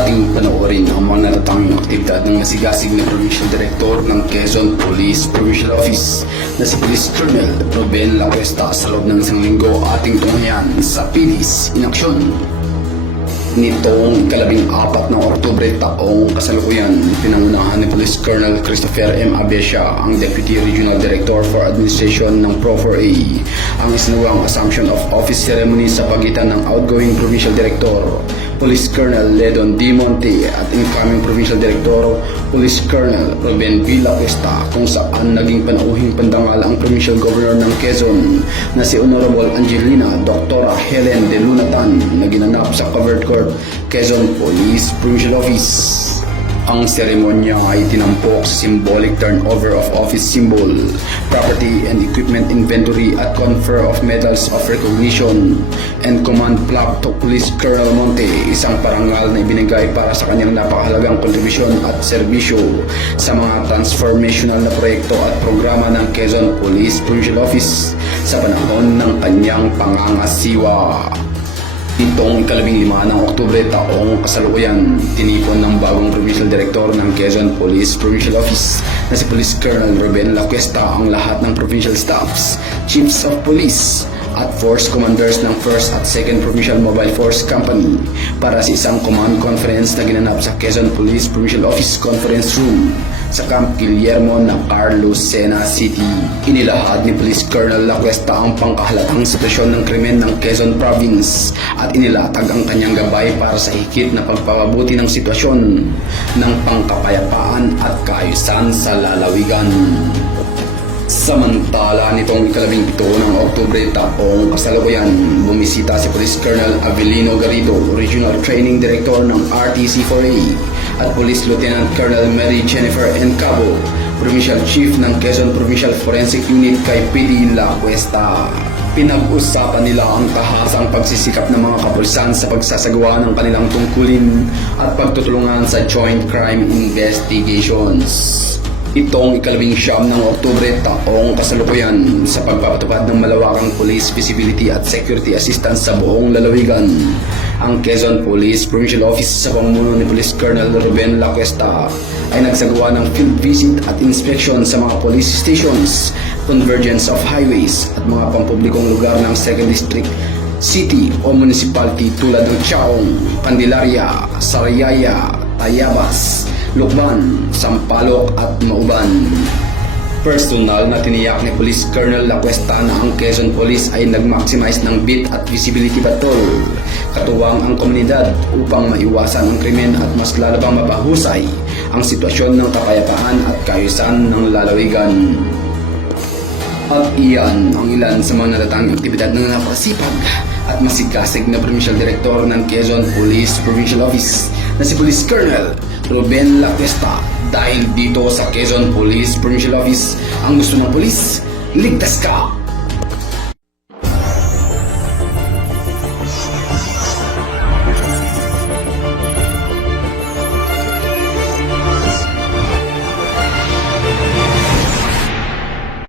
Ating panoorin ang mga natatanging aktibidad ng masigasig na Provincial Director ng Quezon Police Provincial Office na si Police Colonel Ruben Lacuesta sa loob ng isang linggo ating tunghayan sa Pilis in Action. Nitong ikalabing apat ng Oktubre taong kasalukuyan, pinangunahan ni Police Colonel Christopher M. Abesha, ang Deputy Regional Director for Administration ng Pro4A, ang isinuwang Assumption of Office Ceremony sa pagitan ng outgoing Provincial Director, Police Colonel Ledon D. Monte at incoming Provincial Director, Police Colonel Ruben B. Lacuesta kung saan naging panauhing pandangal ang Provincial Governor ng Quezon na si Honorable Angelina Dr. Helen De Lunatan na ginanap sa Covered Court, Quezon Police Provincial Office. Ang seremonya ay tinampok sa symbolic turnover of office symbol, property and equipment inventory at confer of medals of recognition and command plaque to Police Colonel Monte, isang parangal na ibinigay para sa kanyang napakahalagang kontribusyon at serbisyo sa mga transformational na proyekto at programa ng Quezon Police Provincial Office sa panahon ng kanyang pangangasiwa. Itong ikalabing lima ng Oktubre taong kasalukuyan, tinipon ng bagong Provincial Director ng Quezon Police Provincial Office na si Police Colonel Ruben Lacuesta ang lahat ng provincial staffs, chiefs of police, at force commanders ng 1st at 2nd Provincial Mobile Force Company para sa isang command conference na ginanap sa Quezon Police Provincial Office Conference Room sa Camp Guillermo ng Carlos Sena City. Inilahad ni Police Colonel Lacuesta ang pangkahalatang sitwasyon ng krimen ng Quezon Province at inilatag ang kanyang gabay para sa higit na pagpapabuti ng sitwasyon ng pangkapayapaan at kaayusan sa lalawigan. Samantala nitong ikalabing pito ng Oktubre taong kasalukuyan, bumisita si Police Colonel Avelino Garrido, Regional Training Director ng RTC4A at Police Lieutenant Colonel Mary Jennifer N. Cabo, Provincial Chief ng Quezon Provincial Forensic Unit kay PD La Cuesta. Pinag-usapan nila ang tahasang pagsisikap ng mga kapulisan sa pagsasagawa ng kanilang tungkulin at pagtutulungan sa joint crime investigations. Itong ikalabing siyam ng Oktubre taong kasalukuyan sa pagpapatupad ng malawakang police visibility at security assistance sa buong lalawigan. Ang Quezon Police Provincial Office sa pamumuno ni Police Colonel Ruben Lacuesta ay nagsagawa ng field visit at inspection sa mga police stations, convergence of highways at mga pampublikong lugar ng 2nd District city o municipality tulad ng Chaong, Candelaria, Sariaya, Tayabas, Lukban, Sampaloc at Mauban. Personal na tiniyak ni Police Colonel Lacuesta na ang Quezon Police ay nag-maximize ng beat at visibility patrol, katuwang ang komunidad upang maiwasan ang krimen at mas lalabang mapahusay ang sitwasyon ng kapayapaan at kaayusan ng lalawigan. At iyan ang ilan sa mga natatanging aktibidad ng napakasipag at masigasig na Provincial Director ng Quezon Police Provincial Office na si Police Colonel Ruben Lacuesta dahil dito sa Quezon Police Provincial Office ang gusto ng polis, ligtas ka!